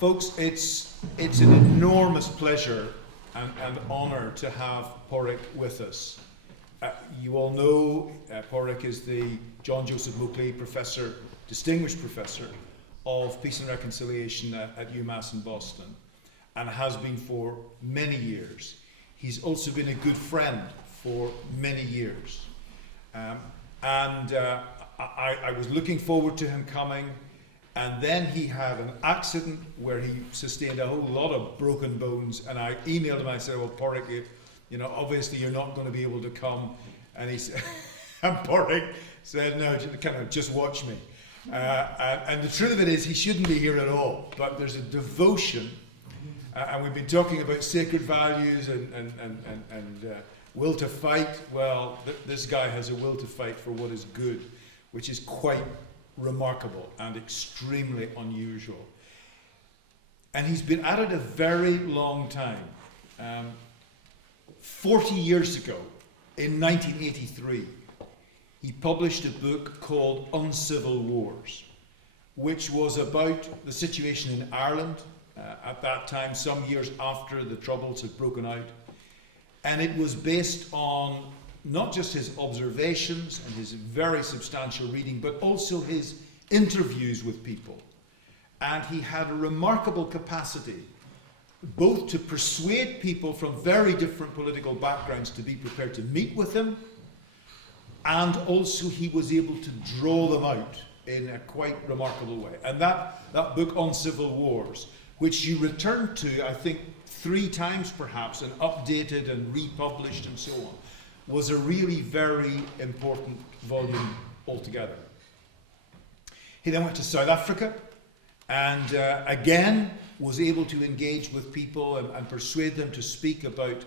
Folks, it's an enormous pleasure and honour to have Pádraig with us. You all know Pádraig is the John Joseph Mokely Professor, Distinguished Professor of Peace and Reconciliation at UMass in Boston, and has been for many years. He's also been a good friend for many years. I was looking forward to him coming, and then he had an accident where he sustained a whole lot of broken bones, and I emailed him and I said, well, Pádraig, you know, obviously you're not going to be able to come. And he said, and Pádraig said, no, kind of just watch me. And the truth of it is, he shouldn't be here at all, but there's a devotion, and we've been talking about sacred values and will to fight. Well, this guy has a will to fight for what is good, which is quite remarkable and extremely unusual. And he's been at it a very long time. 40 years ago, in 1983, he published a book called Uncivil Wars, which was about the situation in Ireland at that time, some years after the Troubles had broken out. And it was based on not just his observations and his very substantial reading, but also his interviews with people. And he had a remarkable capacity both to persuade people from very different political backgrounds to be prepared to meet with him, and also he was able to draw them out in a quite remarkable way. And that book on civil wars, which you returned to, I think, 3 times perhaps, and updated and republished and so on, was a really very important volume altogether. He then went to South Africa, and again was able to engage with people and persuade them to speak about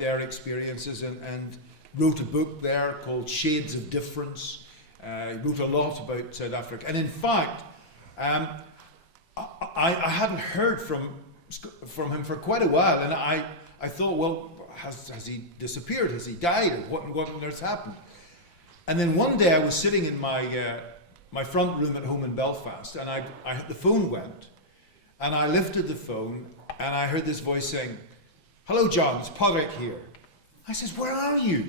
their experiences, and wrote a book there called Shades of Difference. He wrote a lot about South Africa. And in fact, I hadn't heard from him for quite a while, and I thought, well, has he disappeared? Has he died? Or what on earth's happened? And then one day I was sitting in my front room at home in Belfast, and the phone went, and I lifted the phone, and I heard this voice saying, "Hello, John, it's Pádraig here." I says, "Where are you?"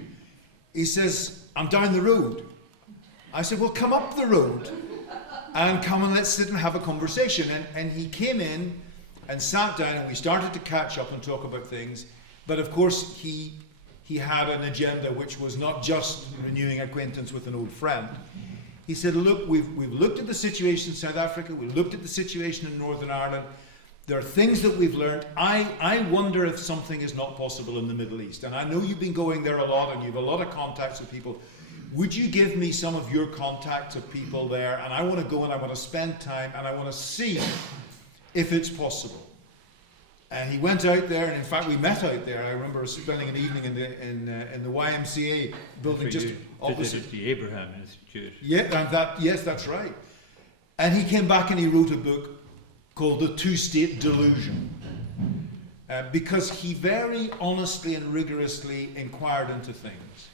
He says, "I'm down the road." I said, "Well, come up the road and come and let's sit and have a conversation." And he came in and sat down, and we started to catch up and talk about things. But of course, he had an agenda which was not just renewing acquaintance with an old friend. He said, "Look, we've looked at the situation in South Africa, we've looked at the situation in Northern Ireland. There are things that we've learned. I wonder if something is not possible in the Middle East. And I know you've been going there a lot, and you have a lot of contacts with people. Would you give me some of your contacts of people there? And I want to go and I want to spend time and I want to see if it's possible." And he went out there, and in fact we met out there. I remember spending an evening in the YMCA building just opposite the Abraham Institute. Yeah, yes, that's right. And he came back and he wrote a book called The Two-State Delusion, because he very honestly and rigorously inquired into things.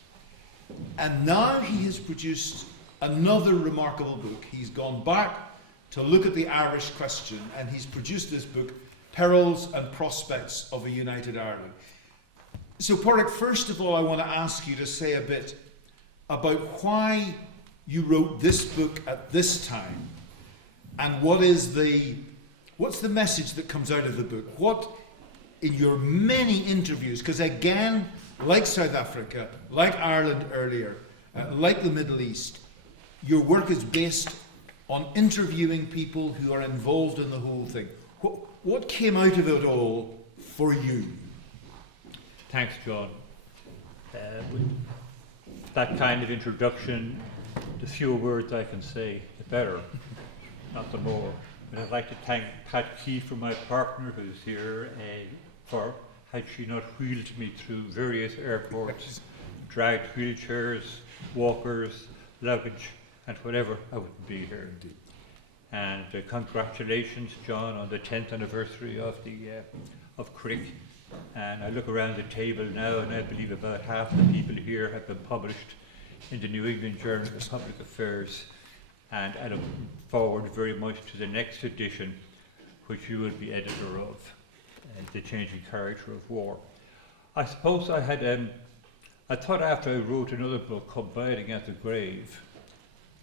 And now he has produced another remarkable book. He's gone back to look at the Irish question, and he's produced this book, Perils and Prospects of a United Ireland. So, Pádraig, first of all, I want to ask you to say a bit about why you wrote this book at this time, and what's the message that comes out of the book? What, in your many interviews, because again, like South Africa, like Ireland earlier, like the Middle East, your work is based on interviewing people who are involved in the whole thing. What came out of it all for you? Thanks, John. That kind of introduction, the fewer words I can say, the better, not the more. And I'd like to thank Pat Keefer, my partner, who's here, for had she not wheeled me through various airports, dragged wheelchairs, walkers, luggage, and whatever, I wouldn't be here. Indeed. And congratulations, John, on the 10th anniversary of Crick. And I look around the table now, and I believe about half the people here have been published in the New England Journal of Public Affairs. And I look forward very much to the next edition, which you will be editor of, The Changing Character of War. I suppose I thought after I wrote another book called Biding at the Grave,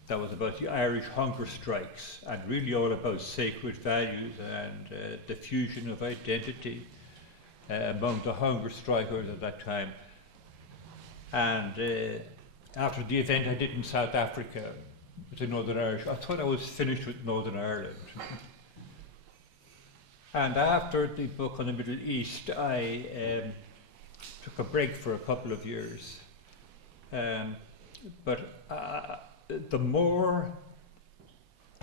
that was about the Irish hunger strikes, and really all about sacred values and the fusion of identity among the hunger strikers at that time. And after the event I did in South Africa with the Northern Irish, I thought I was finished with Northern Ireland. And after the book on the Middle East, I took a break for a couple of years. But the more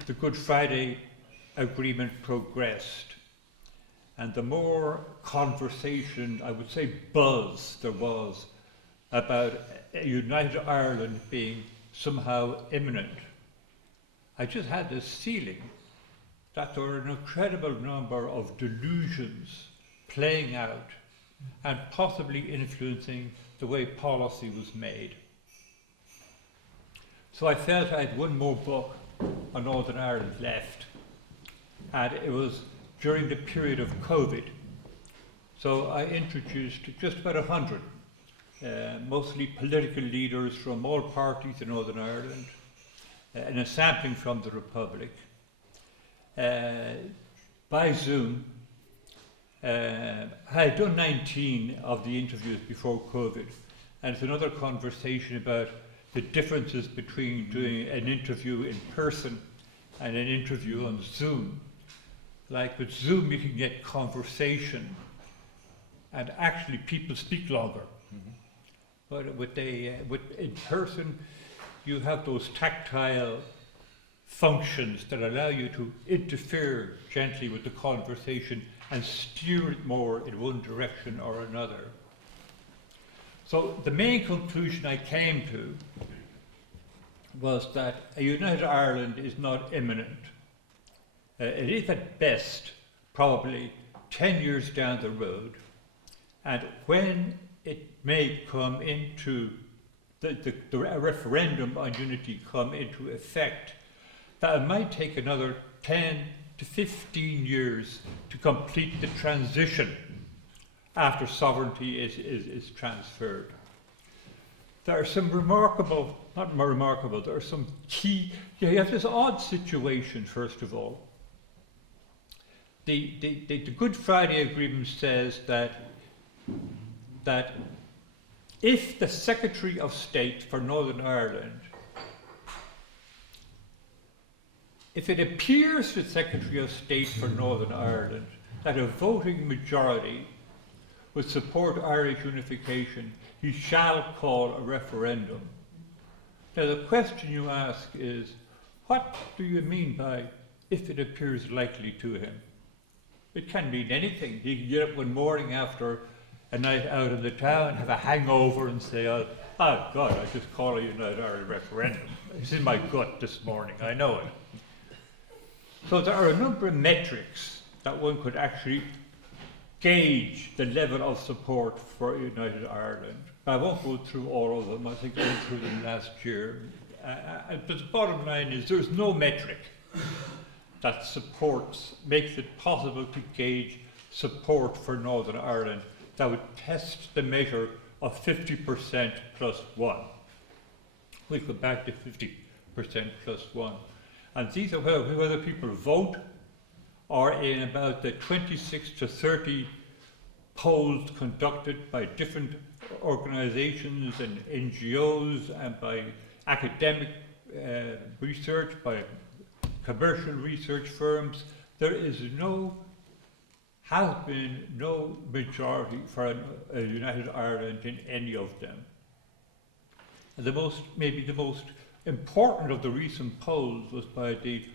the Good Friday Agreement progressed, and the more conversation, I would say buzz, there was about a united Ireland being somehow imminent, I just had this feeling that there were an incredible number of delusions playing out and possibly influencing the way policy was made. So I felt I had one more book on Northern Ireland left, and it was during the period of COVID. So I introduced just about 100, mostly political leaders from all parties in Northern Ireland, and a sampling from the Republic, by Zoom. I had done 19 of the interviews before COVID, and it's another conversation about the differences between doing an interview in person and an interview on Zoom. Like with Zoom you can get conversation and actually people speak longer. But with in person you have those tactile functions that allow you to interfere gently with the conversation and steer it more in one direction or another. So the main conclusion I came to was that a united Ireland is not imminent. It is at best probably 10 years down the road, and when it may come into the referendum on unity come into effect, that it might take another 10 to 15 years to complete the transition after sovereignty is transferred. There are some there are some key, you have this odd situation, first of all. The Good Friday Agreement says that if the Secretary of State for Northern Ireland, if it appears to the Secretary of State for Northern Ireland that a voting majority would support Irish unification, he shall call a referendum. Now the question you ask is, what do you mean by if it appears likely to him? It can mean anything. He can get up one morning after a night out in the town, have a hangover and say, oh God, I just call a United Ireland referendum. It's in my gut this morning, I know it. So there are a number of metrics that one could actually gauge the level of support for United Ireland. I won't go through all of them, I think I went through them last year. But the bottom line is there's no metric that makes it possible to gauge support for Northern Ireland that would test the measure of 50% plus 1. We'll go back to 50% plus 1. And these are whether people vote or in about the 26 to 30 polls conducted by different organizations and NGOs and by academic research, by commercial research firms. There is has been no majority for a United Ireland in any of them. And maybe the most important of the recent polls was by the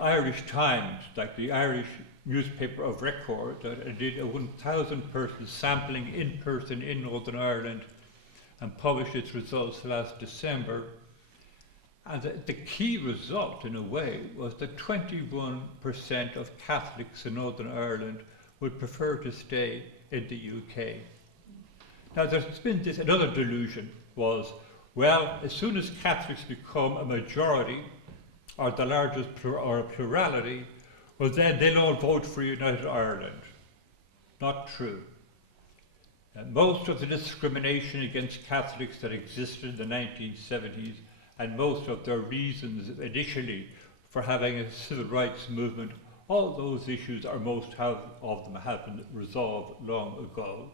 Irish Times, like the Irish newspaper of record, that did a 1,000-person sampling in person in Northern Ireland and published its results last December. And the key result, in a way, was that 21% of Catholics in Northern Ireland would prefer to stay in the UK. Now, there's been another delusion was, well, as soon as Catholics become a majority, or the largest or a plurality, well then they'll all vote for United Ireland. Not true. Most of the discrimination against Catholics that existed in the 1970s and most of their reasons initially for having a civil rights movement, all those issues or most of them have been resolved long ago.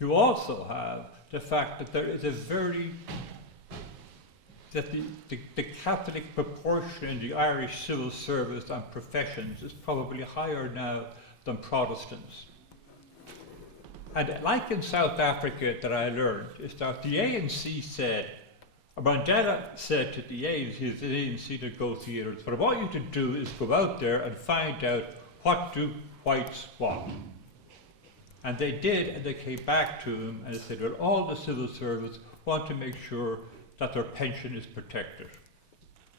You also have the fact that there is the Catholic proportion in the Irish civil service and professions is probably higher now than Protestants. And like in South Africa that I learned, is that the ANC said, Mandela said to the ANC negotiators, what I want you to do is go out there and find out what do whites want. And they did, and they came back to him and they said, well, all the civil service want to make sure that their pension is protected.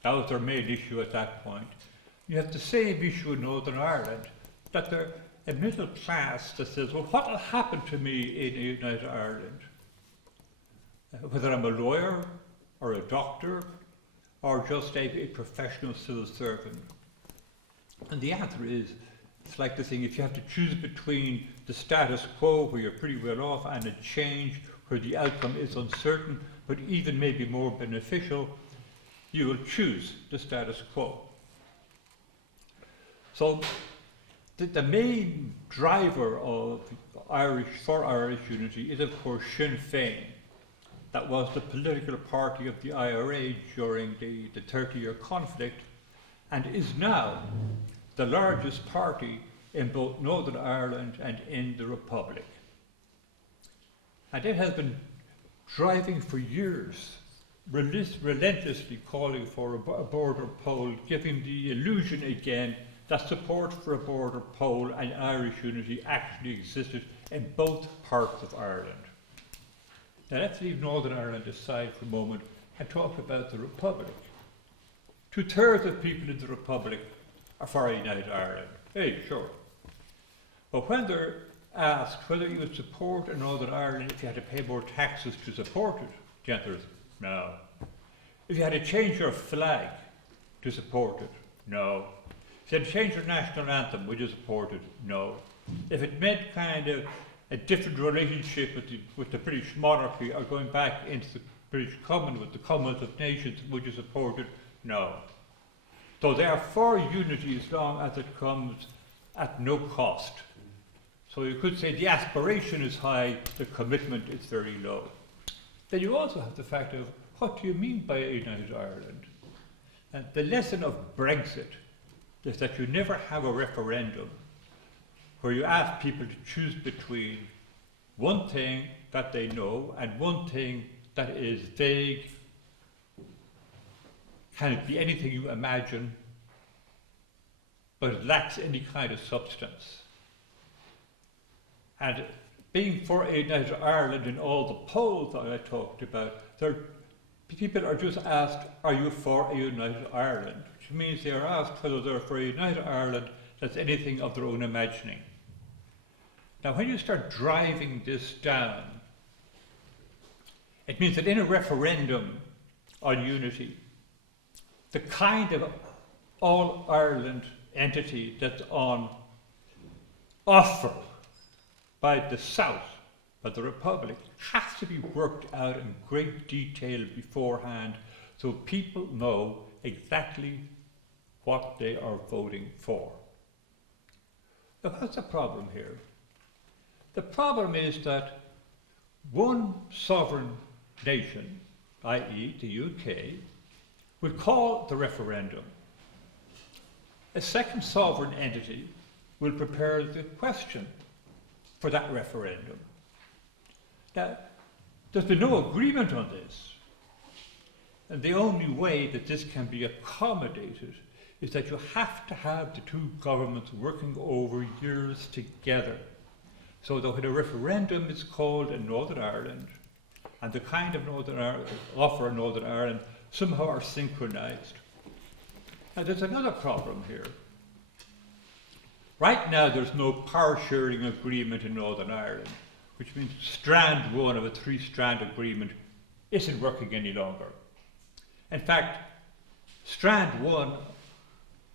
That was their main issue at that point. You have the same issue in Northern Ireland, that they're a middle class that says, well, what will happen to me in United Ireland? Whether I'm a lawyer, or a doctor, or just a professional civil servant. And the answer is, it's like the thing, if you have to choose between the status quo, where you're pretty well off, and a change where the outcome is uncertain, but even maybe more beneficial, you will choose the status quo. So the main driver of Irish unity is, of course, Sinn Féin. That was the political party of the IRA during the 30-year conflict, and is now the largest party in both Northern Ireland and in the Republic. And it has been driving for years, relentlessly calling for a border poll, giving the illusion again that support for a border poll and Irish unity actually existed in both parts of Ireland. Now let's leave Northern Ireland aside for a moment and talk about the Republic. 2/3 of people in the Republic are for a United Ireland. Hey, sure. But when they're asked whether you would support a Northern Ireland if you had to pay more taxes to support it, the answer is no. If you had to change your flag to support it, no. If you had to change your national anthem, would you support it? No. If it meant kind of a different relationship with the British monarchy or going back into the British Commonwealth, the Commonwealth of Nations, would you support it? No. So they are for unity as long as it comes at no cost. So you could say the aspiration is high, the commitment is very low. Then you also have the fact of what do you mean by a United Ireland? And the lesson of Brexit is that you never have a referendum where you ask people to choose between one thing that they know and one thing that is vague, can it be anything you imagine, but it lacks any kind of substance. And being for a United Ireland in all the polls that I talked about, people are just asked, are you for a United Ireland? Which means they are asked whether they're for a United Ireland that's anything of their own imagining. Now, when you start driving this down, it means that in a referendum on unity, the kind of all-Ireland entity that's on offer by the South, by the Republic, has to be worked out in great detail beforehand so people know exactly what they are voting for. Now, what's the problem here? The problem is that one sovereign nation, i.e. the UK, will call the referendum. A second sovereign entity will prepare the question for that referendum. Now, there's been no agreement on this. And the only way that this can be accommodated is that you have to have the two governments working over years together. So that when a referendum is called in Northern Ireland, and the kind of offer in Northern Ireland somehow are synchronized. Now there's another problem here. Right now there's no power sharing agreement in Northern Ireland, which means strand one of a three-strand agreement isn't working any longer. In fact, strand one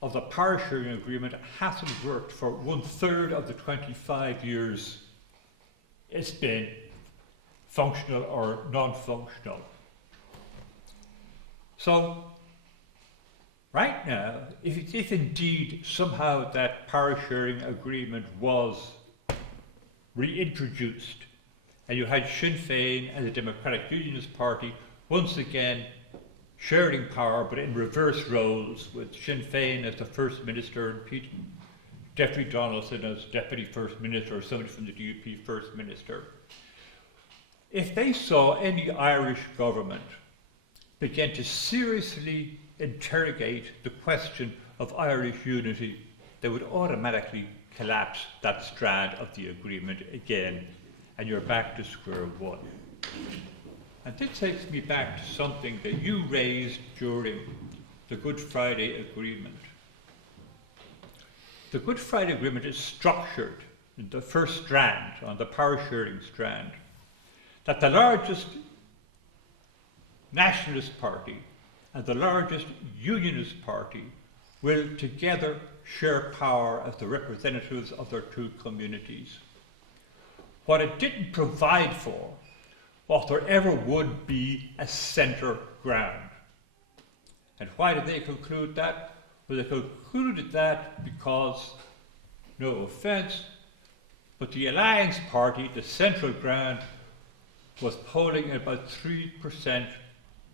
of the power sharing agreement hasn't worked for 1/3 of the 25 years it's been functional or non-functional. So, right now, if indeed somehow that power sharing agreement was reintroduced and you had Sinn Féin and the Democratic Unionist Party once again sharing power but in reverse roles, with Sinn Féin as the First Minister and Jeffrey Donaldson as Deputy First Minister, or somebody from the DUP First Minister. If they saw any Irish government begin to seriously interrogate the question of Irish unity, they would automatically collapse that strand of the agreement again, and you're back to square one. And this takes me back to something that you raised during the Good Friday Agreement. The Good Friday Agreement is structured in the first strand, on the power sharing strand, that the largest nationalist party and the largest unionist party will together share power as the representatives of their two communities. What it didn't provide for was there ever would be a centre ground. And why did they conclude that? Well, they concluded that because, no offence, but the Alliance Party, the central ground, was polling at about 3%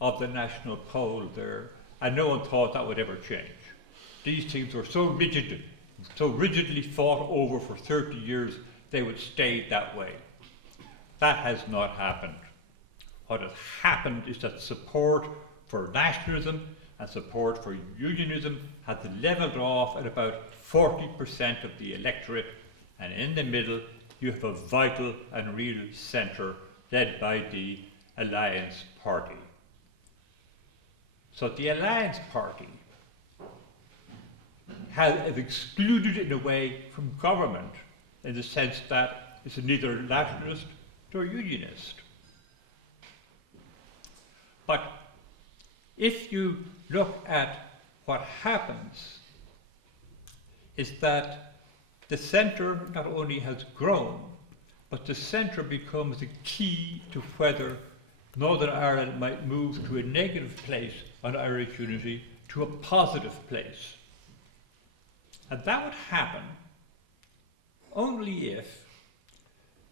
of the national poll there, and no one thought that would ever change. These things were so rigidly fought over for 30 years, they would stay that way. That has not happened. What has happened is that support for nationalism and support for unionism has leveled off at about 40% of the electorate, and in the middle you have a vital and real centre led by the Alliance Party. So the Alliance Party has excluded in a way from government, in the sense that it's neither nationalist nor unionist. But if you look at what happens, is that the centre not only has grown, but the centre becomes the key to whether Northern Ireland might move to a negative place on Irish unity to a positive place. And that would happen only if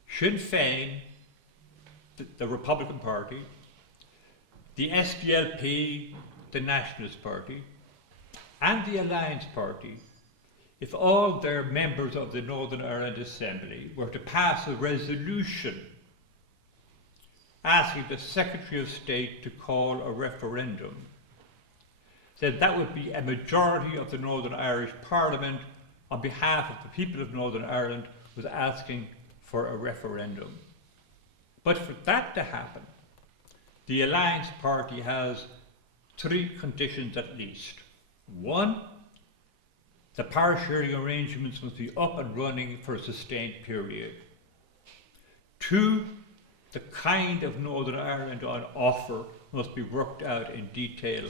Sinn Féin, the Republican Party, the SDLP, the Nationalist Party, and the Alliance Party, if all their members of the Northern Ireland Assembly were to pass a resolution asking the Secretary of State to call a referendum, then that would be a majority of the Northern Irish Parliament on behalf of the people of Northern Ireland was asking for a referendum. But for that to happen, the Alliance Party has 3 conditions at least. 1, the power sharing arrangements must be up and running for a sustained period. 2, the kind of Northern Ireland on offer must be worked out in detail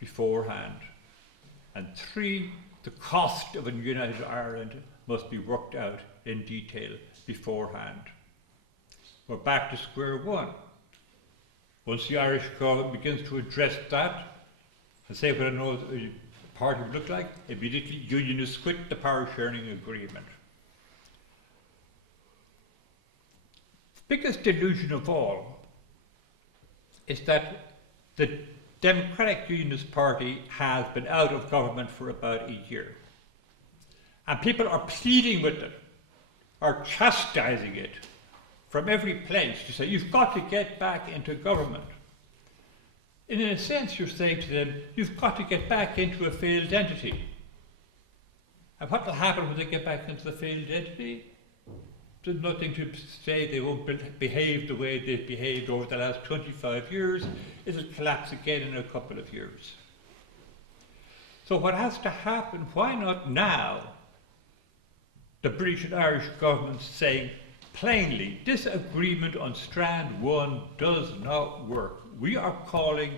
beforehand. And 3, the cost of a united Ireland must be worked out in detail beforehand. We're back to square one. Once the Irish government begins to address that and say what a party would look like, immediately unionists quit the power sharing agreement. The biggest delusion of all is that the Democratic Unionist Party has been out of government for about a year. And people are pleading with it, are chastising it from every place to say, you've got to get back into government. And in a sense, you're saying to them, you've got to get back into a failed entity. And what will happen when they get back into the failed entity? There's nothing to say they won't behave the way they've behaved over the last 25 years. It'll collapse again in a couple of years. So what has to happen, why not now? The British and Irish governments saying plainly, this agreement on Strand 1 does not work. We are calling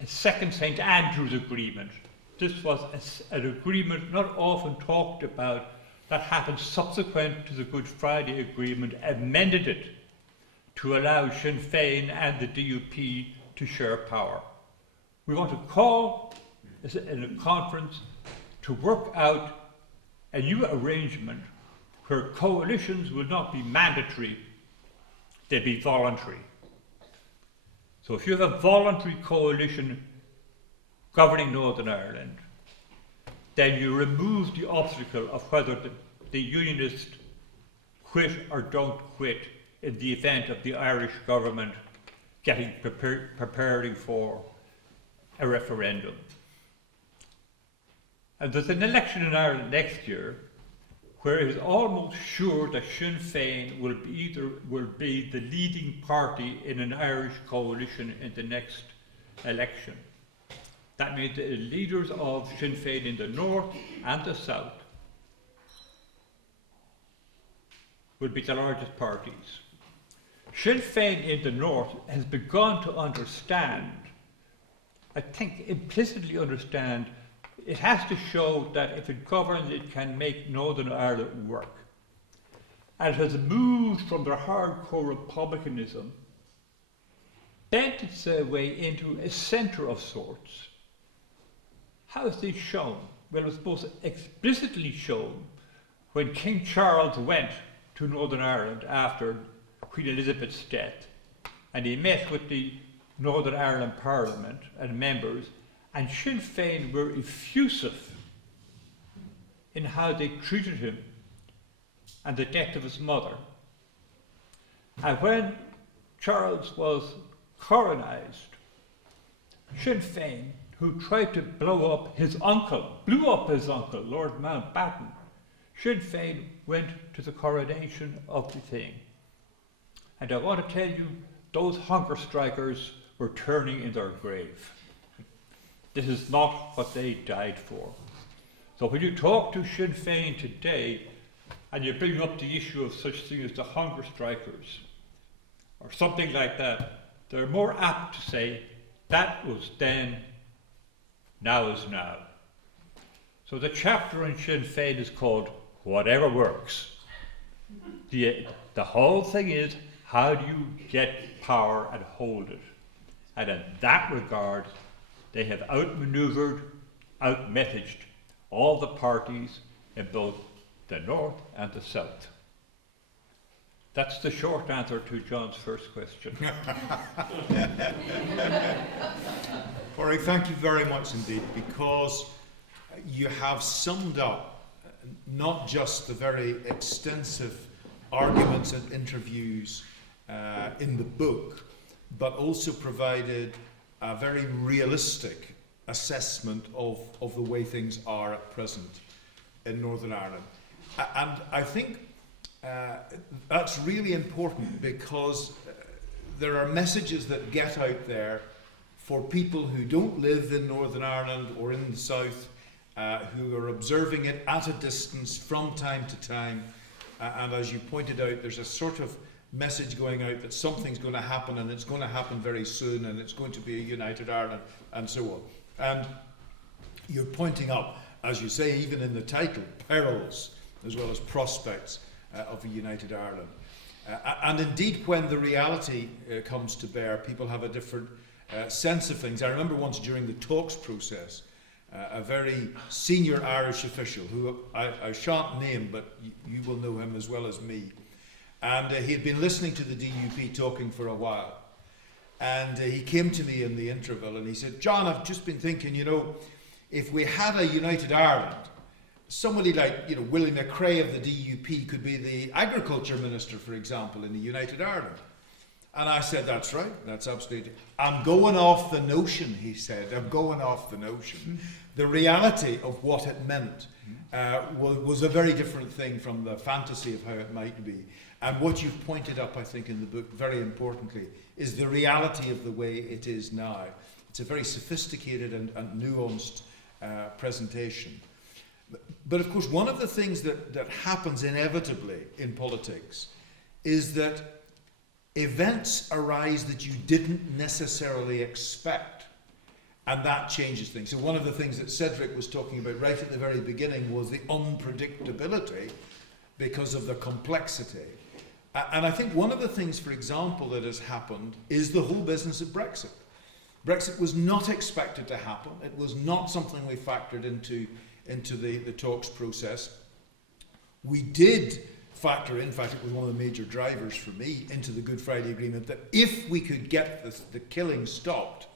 a second St. Andrews Agreement this was an agreement not often talked about that happened subsequent to the Good Friday Agreement, amended it to allow Sinn Féin and the DUP to share power. We want to call in a conference to work out a new arrangement where coalitions will not be mandatory, they'll be voluntary. So if you have a voluntary coalition governing Northern Ireland, then you remove the obstacle of whether the Unionists quit or don't quit in the event of the Irish government preparing for a referendum. And there's an election in Ireland next year where it is almost sure that Sinn Féin will be the leading party in an Irish coalition in the next election. That means the leaders of Sinn Féin in the north and the south will be the largest parties. Sinn Féin in the north has begun to understand, I think implicitly understand, it has to show that if it governs, it can make Northern Ireland work. And it has moved from their hardcore republicanism, bent its way into a centre of sorts. How is this shown? Well, it was most explicitly shown when King Charles went to Northern Ireland after Queen Elizabeth's death, and he met with the Northern Ireland Parliament and members, and Sinn Féin were effusive in how they treated him and the death of his mother. And when Charles was coronised, Sinn Féin, who tried to blow up his uncle, Lord Mountbatten, Sinn Féin went to the coronation of the thing. And I want to tell you, those hunger strikers were turning in their grave. This is not what they died for. So when you talk to Sinn Féin today, and you bring up the issue of such thing as the hunger strikers, or something like that, they're more apt to say, that was then, now is now. So the chapter on Sinn Féin is called Whatever Works. The whole thing is, how do you get power and hold it? And in that regard, they have outmaneuvered, outmessaged all the parties in both the north and the south. That's the short answer to John's first question. Warwick, thank you very much indeed, because you have summed up not just the very extensive arguments and interviews in the book, but also provided a very realistic assessment of the way things are at present in Northern Ireland. And I think that's really important, because there are messages that get out there for people who don't live in Northern Ireland or in the south, who are observing it at a distance from time to time. And as you pointed out, there's a sort of message going out that something's going to happen, and it's going to happen very soon, and it's going to be a united Ireland, and so on. And you're pointing up, as you say, even in the title, perils as well as prospects of a united Ireland. And indeed, when the reality comes to bear, people have a different sense of things. I remember once during the talks process, a very senior Irish official, who I shan't name, but you will know him as well as me. And he had been listening to the DUP talking for a while. And he came to me in the interval and he said, John, I've just been thinking, if we had a united Ireland, somebody like, Willie McRae of the DUP could be the agriculture minister, for example, in the united Ireland. And I said, that's right, that's absolutely. I'm going off the notion, he said, I'm going off the notion. The reality of what it meant was a very different thing from the fantasy of how it might be. And what you've pointed up, I think, in the book, very importantly, is the reality of the way it is now. It's a very sophisticated and nuanced presentation. But of course, one of the things that happens inevitably in politics is that events arise that you didn't necessarily expect. And that changes things. So one of the things that Cedric was talking about right at the very beginning was the unpredictability because of the complexity. And I think one of the things, for example, that has happened is the whole business of Brexit. Brexit was not expected to happen. It was not something we factored into the talks process. We did factor in fact, it was one of the major drivers for me into the Good Friday Agreement, that if we could get the killing stopped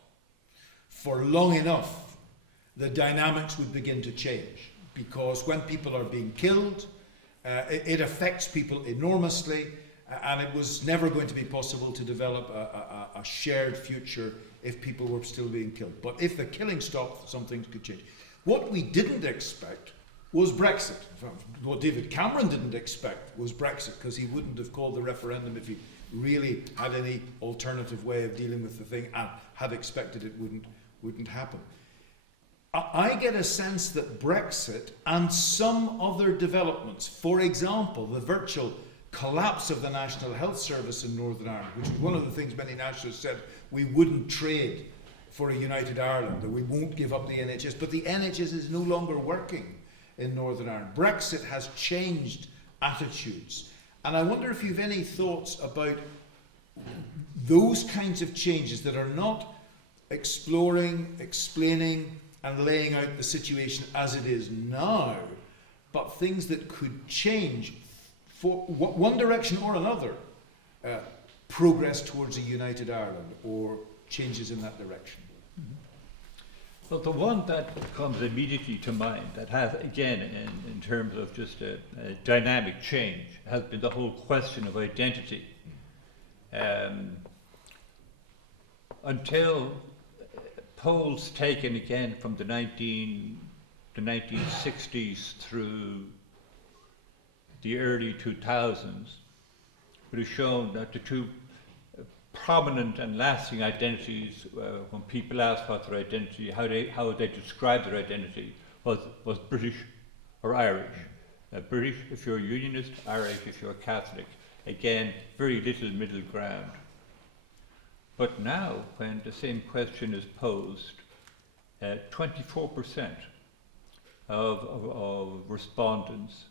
for long enough, the dynamics would begin to change. Because when people are being killed, it affects people enormously, and it was never going to be possible to develop a shared future if people were still being killed. But if the killing stopped, some things could change. What we didn't expect was Brexit. What David Cameron didn't expect was Brexit, because he wouldn't have called the referendum if he really had any alternative way of dealing with the thing and had expected it wouldn't happen. I get a sense that Brexit and some other developments, for example, the virtual collapse of the National Health Service in Northern Ireland, which was one of the things many nationalists said we wouldn't trade for a united Ireland, that we won't give up the NHS, but the NHS is no longer working in Northern Ireland. Brexit has changed attitudes. And I wonder if you've any thoughts about those kinds of changes that are not exploring, explaining, and laying out the situation as it is now, but things that could change for one direction or another, progress towards a united Ireland or changes in that direction. Well, the one that comes immediately to mind that has, again, in terms of just a dynamic change, has been the whole question of identity. Until polls taken again from the 1960s through the early 2000s would have shown that the two prominent and lasting identities, when people ask what their identity, how they describe their identity, was British or Irish. British if you're a Unionist, Irish if you're a Catholic. Again, very little middle ground. But now, when the same question is posed, 24% of respondents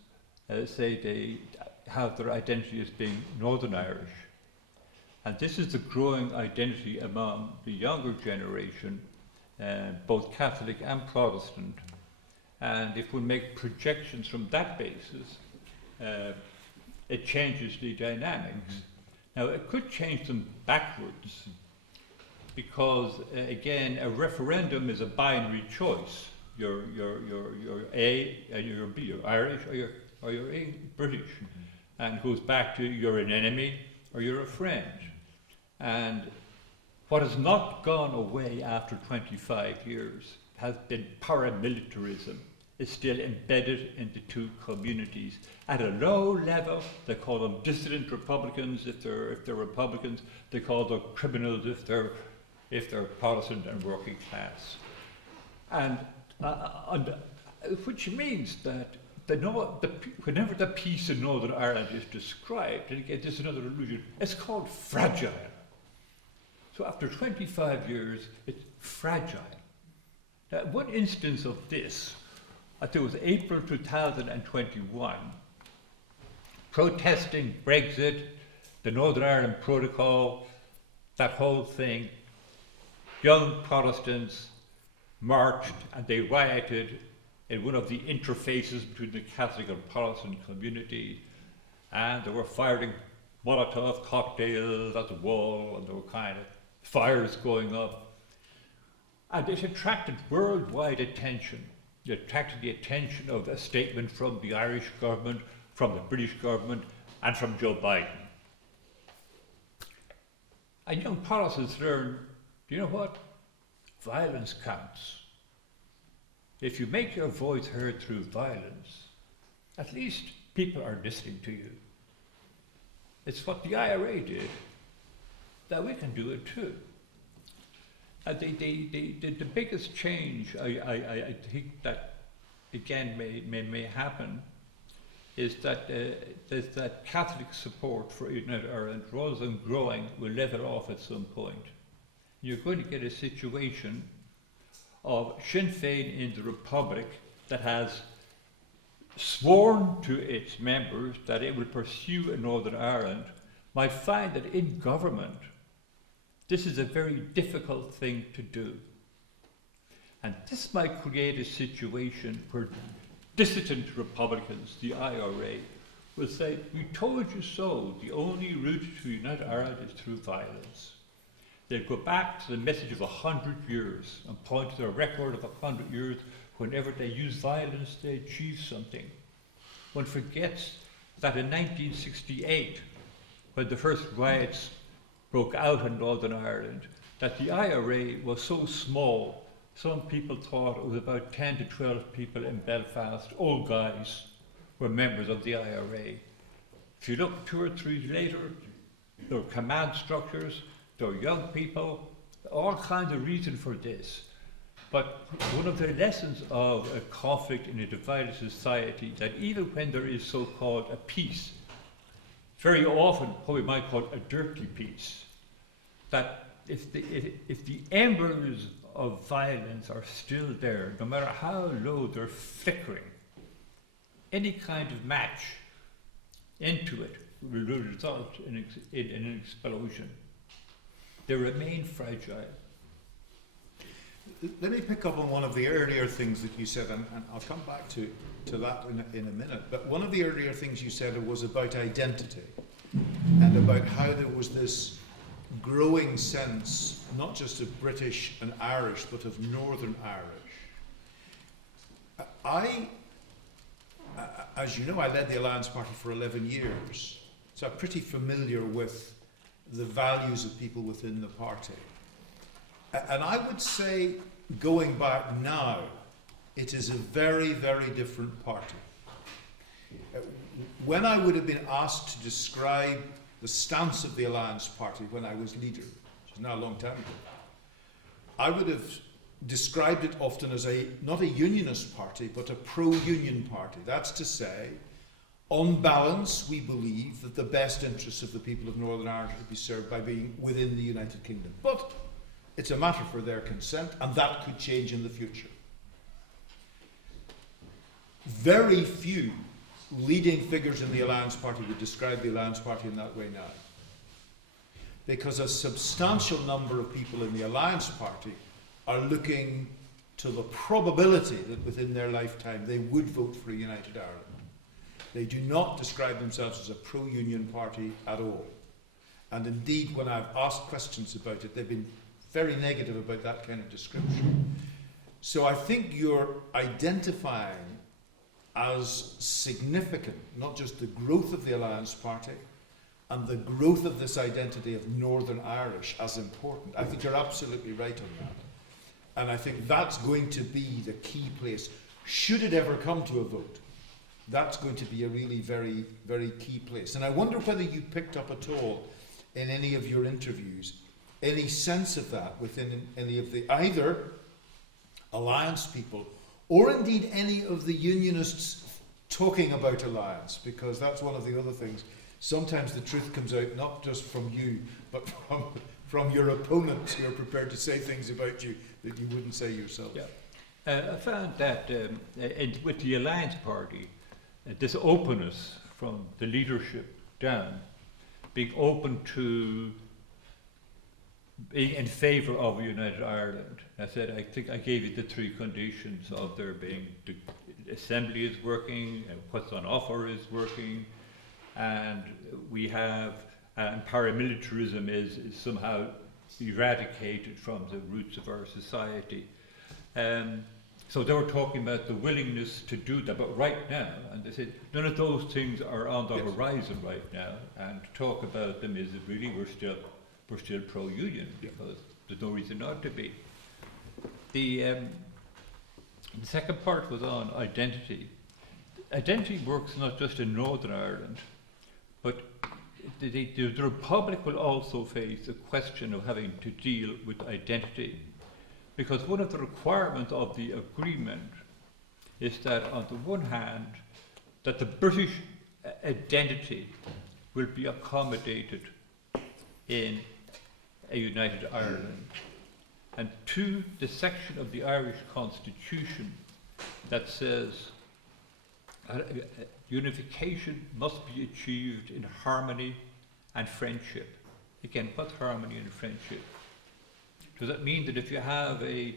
say they have their identity as being Northern Irish. And this is the growing identity among the younger generation, both Catholic and Protestant. And if we make projections from that basis, it changes the dynamics. Now, it could change them backwards, because again, a referendum is a binary choice. You're A and you're B. You're Irish or you're A, British, and goes back to you're an enemy or you're a friend. And what has not gone away after 25 years has been paramilitarism. It's still embedded in the two communities. At a low level, they call them dissident Republicans if they're Republicans. They call them criminals if they're Protestant and working class. And which means that whenever the peace in Northern Ireland is described, and again, this is another illusion, it's called fragile. So after 25 years, it's fragile. Now, one instance of this, I think it was April 2021, protesting Brexit, the Northern Ireland Protocol, that whole thing. Young Protestants marched and they rioted in one of the interfaces between the Catholic and Protestant communities, and they were firing Molotov cocktails at the wall, and there were kind of fires going up. And it attracted worldwide attention. It attracted the attention of a statement from the Irish government, from the British government, and from Joe Biden. And young Protestants learned, you know what? Violence counts. If you make your voice heard through violence, at least people are listening to you. It's what the IRA did, that we can do it too. And the biggest change I think that again may happen is that that Catholic support for United Ireland, rather than growing, will level off at some point. You're going to get a situation of Sinn Féin in the Republic that has sworn to its members that it will pursue in Northern Ireland might find that in government this is a very difficult thing to do. And this might create a situation where dissident Republicans, the IRA, will say, "We told you so, the only route to unite Ireland is through violence." They'll go back to the message of 100 years and point to their record of 100 years. Whenever they use violence, they achieve something. One forgets that in 1968, when the first riots broke out in Northern Ireland, that the IRA was so small, some people thought it was about 10 to 12 people in Belfast, old guys, were members of the IRA. If you look 2 or 3 years later, there were command structures, there were young people, all kinds of reason for this. But one of the lessons of a conflict in a divided society, that even when there is so-called a peace, very often what we might call a dirty peace, that if the embers of violence are still there, no matter how low they're flickering, any kind of match into it will result in an explosion. They remain fragile. Let me pick up on one of the earlier things that you said, and I'll come back to that in a minute. But one of the earlier things you said was about identity and about how there was this growing sense, not just of British and Irish, but of Northern Irish. As you know, I led the Alliance Party for 11 years, so I'm pretty familiar with the values of people within the party. And I would say, going back now, it is a very, very different party. When I would have been asked to describe the stance of the Alliance Party when I was leader, which is now a long time ago, I would have described it often as not a unionist party, but a pro-union party. That's to say, on balance, we believe that the best interests of the people of Northern Ireland would be served by being within the United Kingdom. But it's a matter for their consent, and that could change in the future. Very few leading figures in the Alliance Party would describe the Alliance Party in that way now. Because a substantial number of people in the Alliance Party are looking to the probability that within their lifetime they would vote for a united Ireland. They do not describe themselves as a pro-union party at all. And indeed, when I've asked questions about it, they've been very negative about that kind of description. So I think you're identifying as significant, not just the growth of the Alliance Party and the growth of this identity of Northern Irish as important. I think you're absolutely right on that. And I think that's going to be the key place. Should it ever come to a vote, that's going to be a really very, very key place. And I wonder whether you picked up at all in any of your interviews any sense of that within any of the either alliance people or indeed any of the unionists talking about alliance, because that's one of the other things. Sometimes the truth comes out not just from you, but from your opponents who are prepared to say things about you that you wouldn't say yourself. Yeah. I found that with the Alliance Party, this openness from the leadership down, being open to being in favour of a united Ireland. I said, I think I gave you the 3 conditions of there being the assembly is working, and what's on offer is working, and we have, and paramilitarism is somehow eradicated from the roots of our society. So they were talking about the willingness to do that, but right now, and they said, none of those things are on the horizon right now, and to talk about them is that really we're still pro-union, because there's no reason not to be. The second part was on identity. Identity works not just in Northern Ireland, but the Republic will also face the question of having to deal with identity. Because one of the requirements of the agreement is that, on the one hand, that the British identity will be accommodated in a united Ireland. and 2, the section of the Irish Constitution that says unification must be achieved in harmony and friendship. Again, what's harmony and friendship? Does that mean that if you have a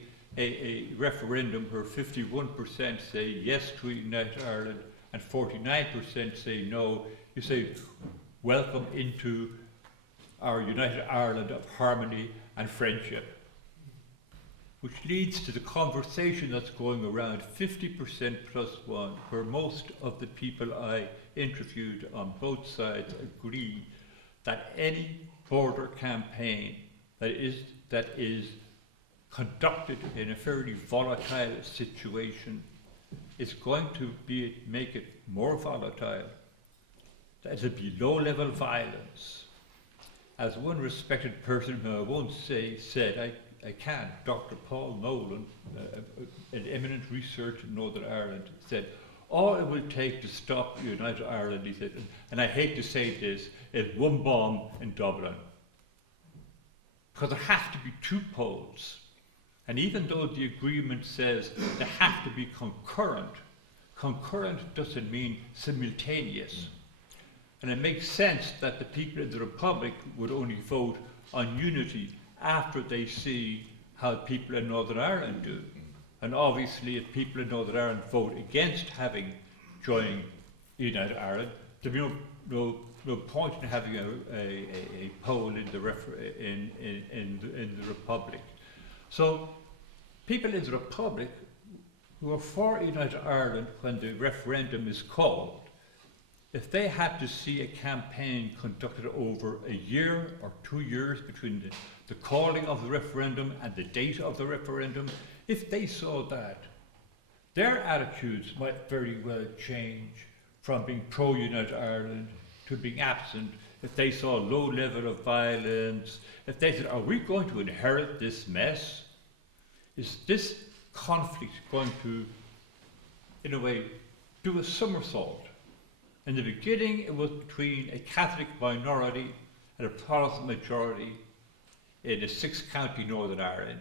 referendum where 51% say yes to United Ireland and 49% say no, you say, welcome into our United Ireland of harmony and friendship? Which leads to the conversation that's going around 50% plus 1, where most of the people I interviewed on both sides agree that any border campaign that is conducted in a fairly volatile situation is going to make it more volatile. That it'll be low-level violence. As one respected person who I won't say said, I can't, Dr. Paul Nolan, an eminent researcher in Northern Ireland, said, all it will take to stop United Ireland, he said, and I hate to say this, is one bomb in Dublin. Because there have to be 2 poles. And even though the agreement says they have to be concurrent, concurrent doesn't mean simultaneous. And it makes sense that the people in the Republic would only vote on unity after they see how people in Northern Ireland do. And obviously if people in Northern Ireland vote against having joined United Ireland, there'll be no point in having a poll in the Republic. So people in the Republic who are for United Ireland when the referendum is called, if they had to see a campaign conducted over a year or 2 years between the calling of the referendum and the date of the referendum, if they saw that, their attitudes might very well change from being pro-United Ireland to being absent. If they saw a low level of violence, if they said, are we going to inherit this mess? Is this conflict going to, in a way, do a somersault? In the beginning, it was between a Catholic minority and a Protestant majority in a 6-county Northern Ireland.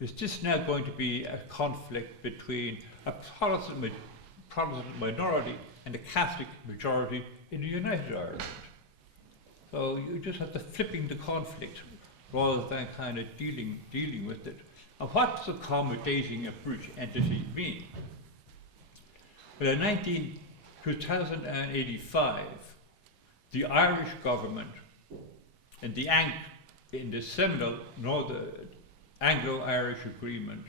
Is this now going to be a conflict between a Protestant minority and a Catholic majority in the United Ireland? So you just have to flipping the conflict rather than kind of dealing with it. And what does accommodating a British entity mean? Well, in 2085, the Irish government in the seminal Anglo-Irish agreement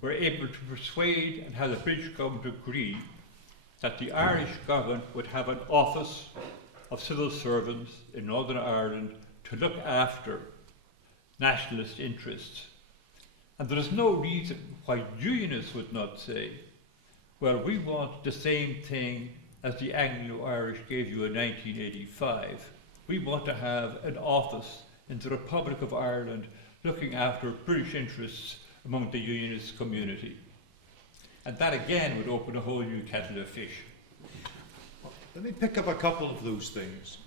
were able to persuade and have the British government agree that the Irish government would have an office of civil servants in Northern Ireland to look after nationalist interests. And there is no reason why unionists would not say, well, we want the same thing as the Anglo-Irish gave you in 1985. We want to have an office in the Republic of Ireland looking after British interests among the unionist community. And that again would open a whole new kettle of fish. Let me pick up a couple of those things.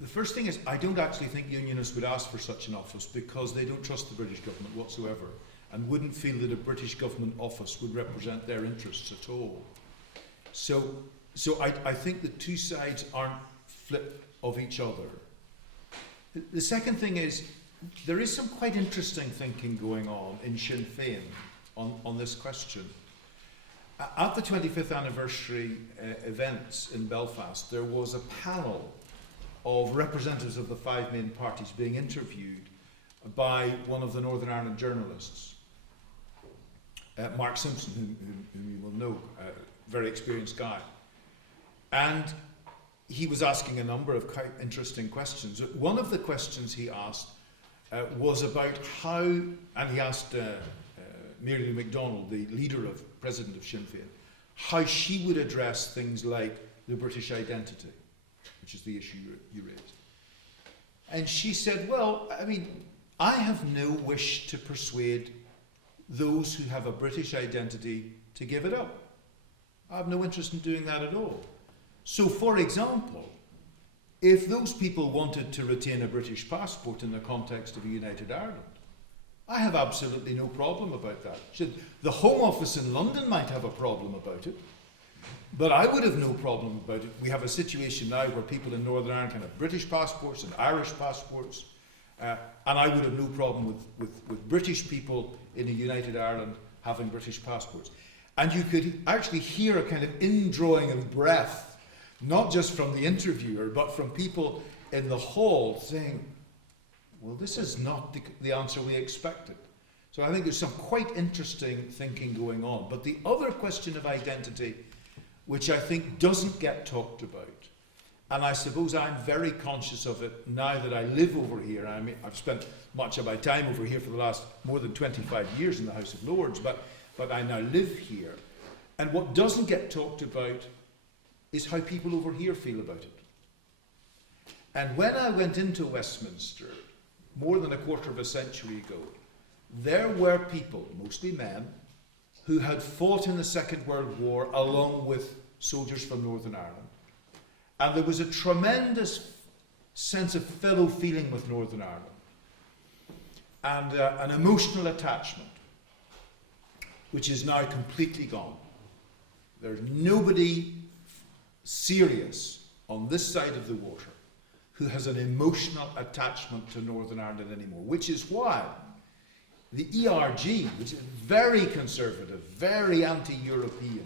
The first thing is, I don't actually think unionists would ask for such an office because they don't trust the British government whatsoever and wouldn't feel that a British government office would represent their interests at all. So I think the 2 sides aren't flip of each other. The second thing is, there is some quite interesting thinking going on in Sinn Féin on this question. At the 25th anniversary events in Belfast, there was a panel of representatives of the 5 main parties being interviewed by one of the Northern Ireland journalists, Mark Simpson, whom you will know, a very experienced guy. And he was asking a number of quite interesting questions. One of the questions he asked was about how, and he asked Mary Lou McDonald, the president of Sinn Féin, how she would address things like the British identity, which is the issue you raised. And she said, well, I mean, I have no wish to persuade those who have a British identity to give it up. I have no interest in doing that at all. So, for example, if those people wanted to retain a British passport in the context of a united Ireland. I have absolutely no problem about that. The Home Office in London might have a problem about it, but I would have no problem about it. We have a situation now where people in Northern Ireland can have British passports and Irish passports, and I would have no problem with British people in a united Ireland having British passports. And you could actually hear a kind of indrawing of breath, not just from the interviewer, but from people in the hall saying, well, this is not the answer we expected. So I think there's some quite interesting thinking going on. But the other question of identity, which I think doesn't get talked about, and I suppose I'm very conscious of it now that I live over here. I mean, I've spent much of my time over here for the last more than 25 years in the House of Lords, but I now live here. And what doesn't get talked about is how people over here feel about it. And when I went into Westminster, more than a quarter of a century ago, there were people, mostly men, who had fought in the Second World War along with soldiers from Northern Ireland. And there was a tremendous sense of fellow feeling with Northern Ireland and an emotional attachment, which is now completely gone. There's nobody serious on this side of the water who has an emotional attachment to Northern Ireland anymore, which is why the ERG, which is very conservative, very anti-European,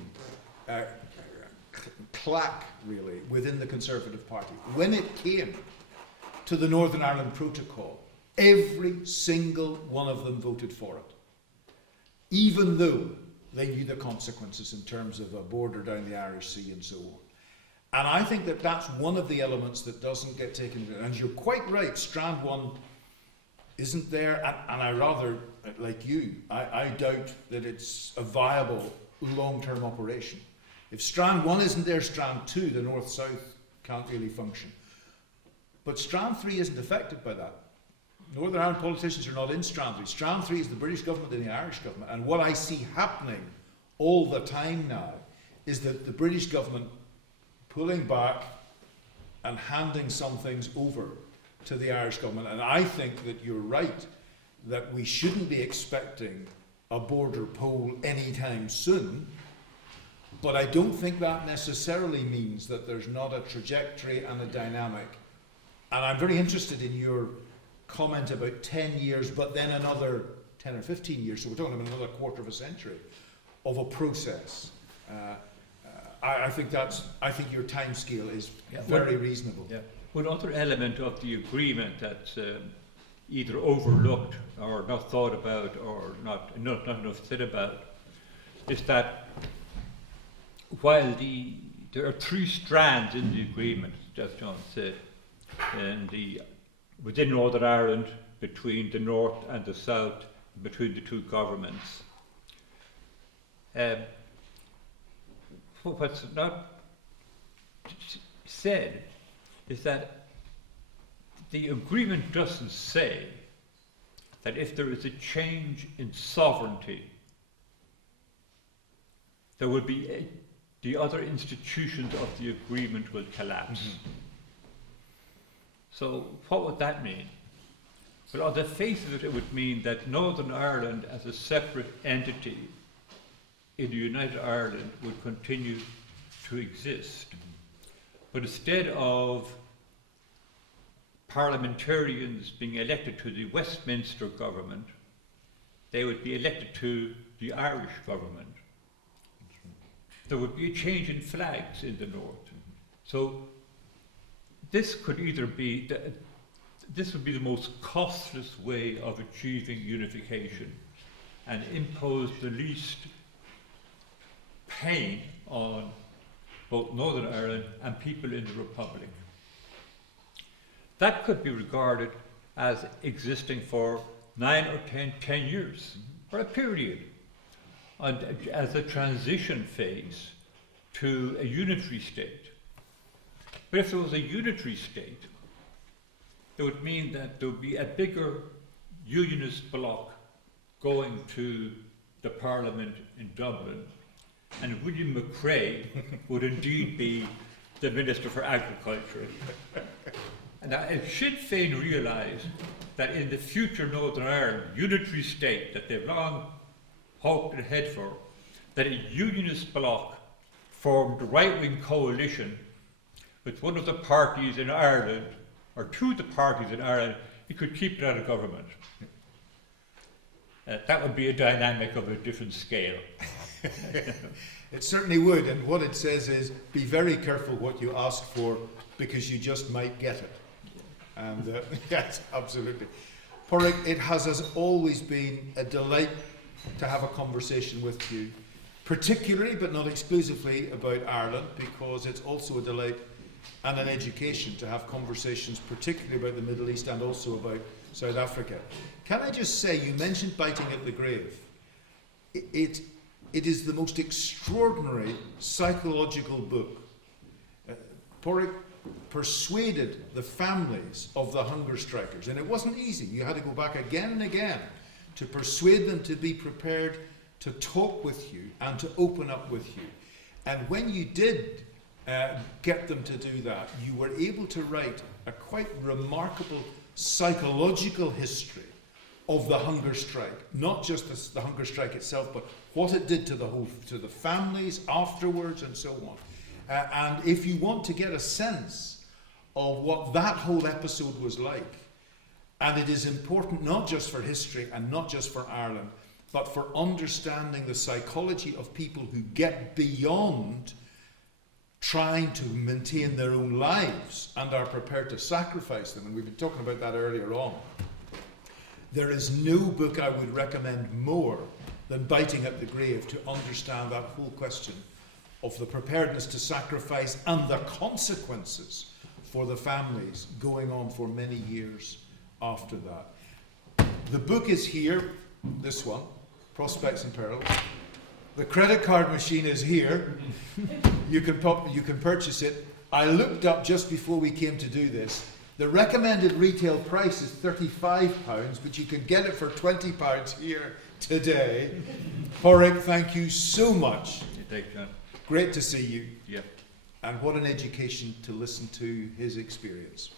clack really within the Conservative Party, when it came to the Northern Ireland Protocol, every single one of them voted for it, even though they knew the consequences in terms of a border down the Irish Sea and so on. And I think that that's one of the elements that doesn't get taken into it. And you're quite right, Strand 1 isn't there, and I rather, like you, I doubt that it's a viable long-term operation. If Strand 1 isn't there, Strand 2, the north-south, can't really function. But Strand 3 isn't affected by that. Northern Ireland politicians are not in Strand 3. Strand 3 is the British government and the Irish government. And what I see happening all the time now is that the British government pulling back and handing some things over to the Irish government. And I think that you're right, that we shouldn't be expecting a border poll anytime soon. But I don't think that necessarily means that there's not a trajectory and a dynamic. And I'm very interested in your comment about 10 years, but then another 10 or 15 years, so we're talking about another quarter of a century of a process. I think your time scale is very reasonable. Yeah. One other element of the agreement that's either overlooked or not thought about or not enough said about is that while there are three strands in the agreement, as John said, and within Northern Ireland, between the North and the South, between the two governments. What's not said is that the agreement doesn't say that if there is a change in sovereignty, there will be the other institutions of the agreement will collapse. Mm-hmm. So what would that mean? Well, on the face of it, it would mean that Northern Ireland as a separate entity in the United Ireland would continue to exist. But instead of parliamentarians being elected to the Westminster government, they would be elected to the Irish government. There would be a change in flags in the North. So this could either be, this would be the most costless way of achieving unification and impose the least pain on both Northern Ireland and people in the Republic. That could be regarded as existing for 9 or 10 years, or a period, and as a transition phase to a unitary state. But if there was a unitary state, it would mean that there would be a bigger unionist bloc going to the Parliament in Dublin, and William McCrae would indeed be the Minister for Agriculture. And if Sinn Féin realise that in the future Northern Ireland unitary state that they've long hoped and head for, that a unionist bloc formed a right-wing coalition with one of the parties in Ireland, or two of the parties in Ireland, it could keep it out of government. That would be a dynamic of a different scale. It certainly would, and what it says is, be very careful what you ask for, because you just might get it. And yes, absolutely. Pádraig, it has as always been a delight to have a conversation with you, particularly but not exclusively about Ireland, because it's also a delight and an education to have conversations particularly about the Middle East and also about South Africa. Can I just say, you mentioned Biting at the Grave. It is the most extraordinary psychological book. Pádraig persuaded the families of the hunger strikers, and it wasn't easy. You had to go back again and again to persuade them to be prepared to talk with you and to open up with you. And when you did get them to do that, you were able to write a quite remarkable psychological history of the hunger strike, not just the hunger strike itself, but what it did to the families afterwards and so on. And if you want to get a sense of what that whole episode was like, and it is important not just for history and not just for Ireland, but for understanding the psychology of people who get beyond trying to maintain their own lives and are prepared to sacrifice them. And we've been talking about that earlier on. There is no book I would recommend more than Biting at the Grave to understand that whole question of the preparedness to sacrifice and the consequences for the families going on for many years after that. The book is here, this one, Prospects and Perils. The credit card machine is here. You can purchase it. I looked up just before we came to do this. The recommended retail price is £35, but you can get it for £20 here today. Pádraig, thank you so much. Thanks, John. Great to see you. Yeah. And what an education to listen to his experience.